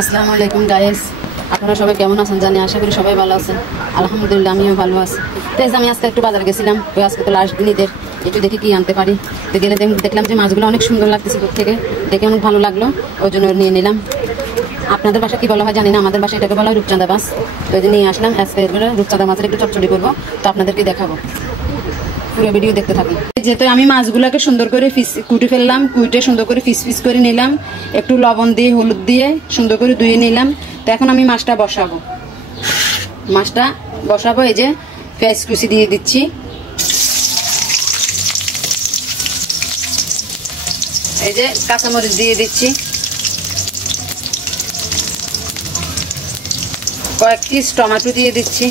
আসসালামু আলাইকুম গাইস, আপনারা সবাই কেমন আছেন জানি, আশা করি সবাই ভালো আছেন। আলহামদুলিল্লাহ আমিও ভালো আছি। তো আমি আজকে একটু বাজারে গেছিলাম, তো আজকে তো লাস্ট দিন ঈদের, একটু দেখি কি আনতে পারি। তো গেলে দেখলাম যে মাছগুলো অনেক সুন্দর লাগতেছে, দূর থেকে দেখে অনেক ভালো লাগলো, ওই জন্য নিয়ে নিলাম। আপনাদের বাসা কি বলা হয় জানি না, আমাদের বাসায় এটাকে বলা হয় রূপচাঁদা মাছ। তো এই যে নিয়ে আসলাম, আজকে রূপচাঁদা মাছের একটু চটচড়ি করবো, তো আপনাদেরকে দেখাবো, পুরো ভিডিও দেখতে থাকুন। যেহেতু আমি মাছগুলোকে সুন্দর করে কুটে ফেললাম, কুটে সুন্দর করে পিস করে নিলাম, একটু লবণ দিয়ে হলুদ দিয়ে সুন্দর করে ধুয়ে নিলাম। তো এখন আমি মাছটা বসাবো। এই যে পেঁয়াজ কুচি দিয়ে দিচ্ছি, এই যে কাঁচামরিচ দিয়ে দিচ্ছি, কয়েক পিস টমেটো দিয়ে দিচ্ছি,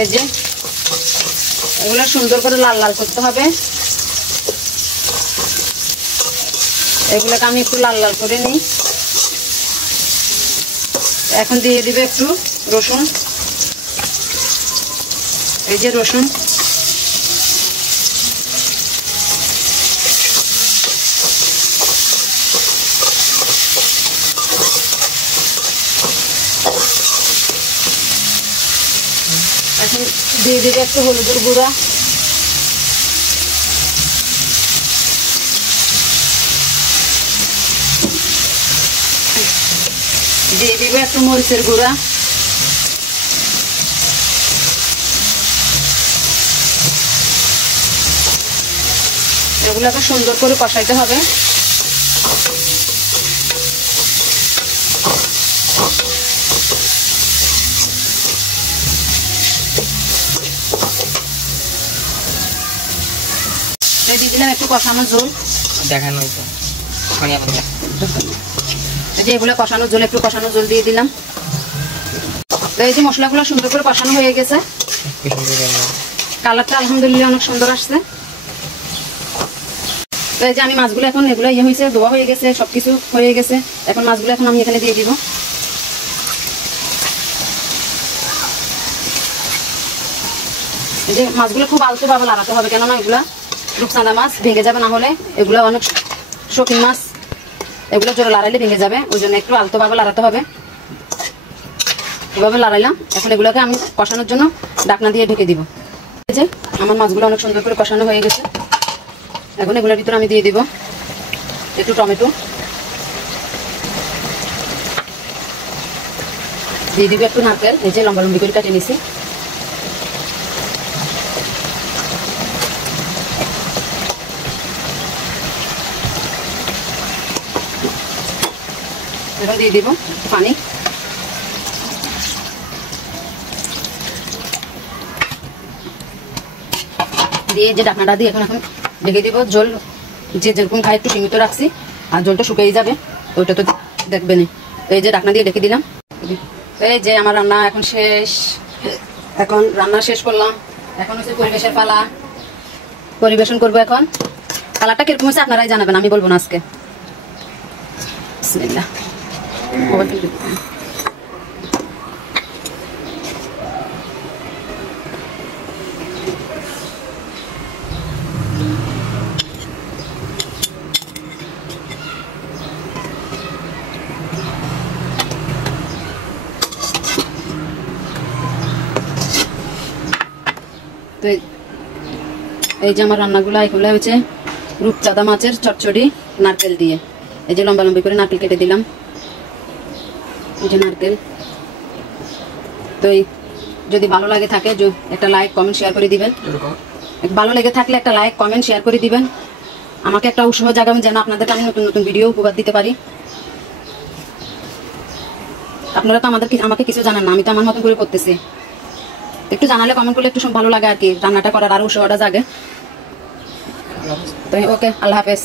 এই যে এগুলো সুন্দর করে লাল লাল করতে হবে। এগুলোকে আমি একটু লাল লাল করে নিই। এখন দিয়ে দিবে একটু রসুন, এই যে রসুন, এখন দিয়ে দিবে একটু হলুদের গুঁড়া, দিয়ে দিবে একটু মরিচের গুঁড়া, এগুলোকে সুন্দর করে কষাইতে হবে। দিয়ে দিলাম একটু কষানো ঝোল, দেখানো যে এগুলো কষানো ঝোল, একটু কষানো ঝোল দিয়ে দিলাম। এই যে মশলাগুলো সুন্দর করে কষানো হয়ে গেছে, কালারটা আলহামদুলিল্লাহ অনেক সুন্দর আসছে। তো এই যে আমি মাছগুলো এখন এগুলো হয়েছে, ধোয়া হয়ে গেছে, সবকিছু হয়ে গেছে। এখন মাছগুলো এখন আমি এখানে দিয়ে দিব। এই যে মাছগুলো খুব আলতো ভাবে লাগাতে হবে, কেননা এগুলা রূপচাঁদা মাছ ভেঙে যাবে, না হলে এগুলো অনেক শৌখিন মাছ, এগুলো জোরে লড়াইলে ভেঙে যাবে, ওই জন্য একটু আলতো ভাবে লড়াতে হবে। এভাবে লড়াইলাম। এখন এগুলোকে আমি কষানোর জন্য ঢাকনা দিয়ে ঢেকে দিব। এই যে আমার মাছগুলো অনেক সুন্দর করে কষানো হয়ে গেছে। এখন এগুলোর ভিতরে আমি দিয়ে দিব একটু টমেটো, দিয়ে দিব একটু নারকেল, এই যে লম্বা লম্বি করে কাটিয়ে নিছি, এখন দিয়ে দিব পানি, দিয়ে যে ঢাকনাটা দিয়ে এখন ঢেকে দিব। জল যে যেরকম খায় একটু সীমিত রাখছি, আর জলটা শুকিয়ে যাবে ওইটা তো দেখবেন। এই যে ঢাকনা দিয়ে ঢেকে দিলাম। এই যে আমার রান্না এখন শেষ, এখন রান্না শেষ করলাম। এখন হচ্ছে পরিবেশের পালা, পরিবেশন করবো। এখন কালারটা কিরকম হচ্ছে আপনারাই জানাবেন, আমি বলবো না আজকে। বিসমিল্লাহ। তো এই যে আমার রান্নাগুলো এগুলো হচ্ছে রূপচাঁদা মাছের চচ্চড়ি নারকেল দিয়ে। এই যে লম্বা লম্বি করে নারকেল কেটে দিলাম, এই যে নারকেল। তো যদি ভালো লাগে থাকে একটা লাইক কমেন্ট শেয়ার করে দিবেন, ভালো লেগে থাকলে একটা লাইক কমেন্ট শেয়ার করে দিবেন, আমাকে একটা উৎসাহ জাগাবেন যেন আপনাদেরকে আমি নতুন নতুন ভিডিও উপহার দিতে পারি। আপনারা তো আমাকে কিছু জানান না, আমি তো আমার মতন করে করতেছি। একটু জানালে কমেন্ট করলে একটু ভালো লাগে আর কি, রান্নাটা করার আরো উৎসাহটা জাগে। তো ওকে, আল্লাহ হাফেজ।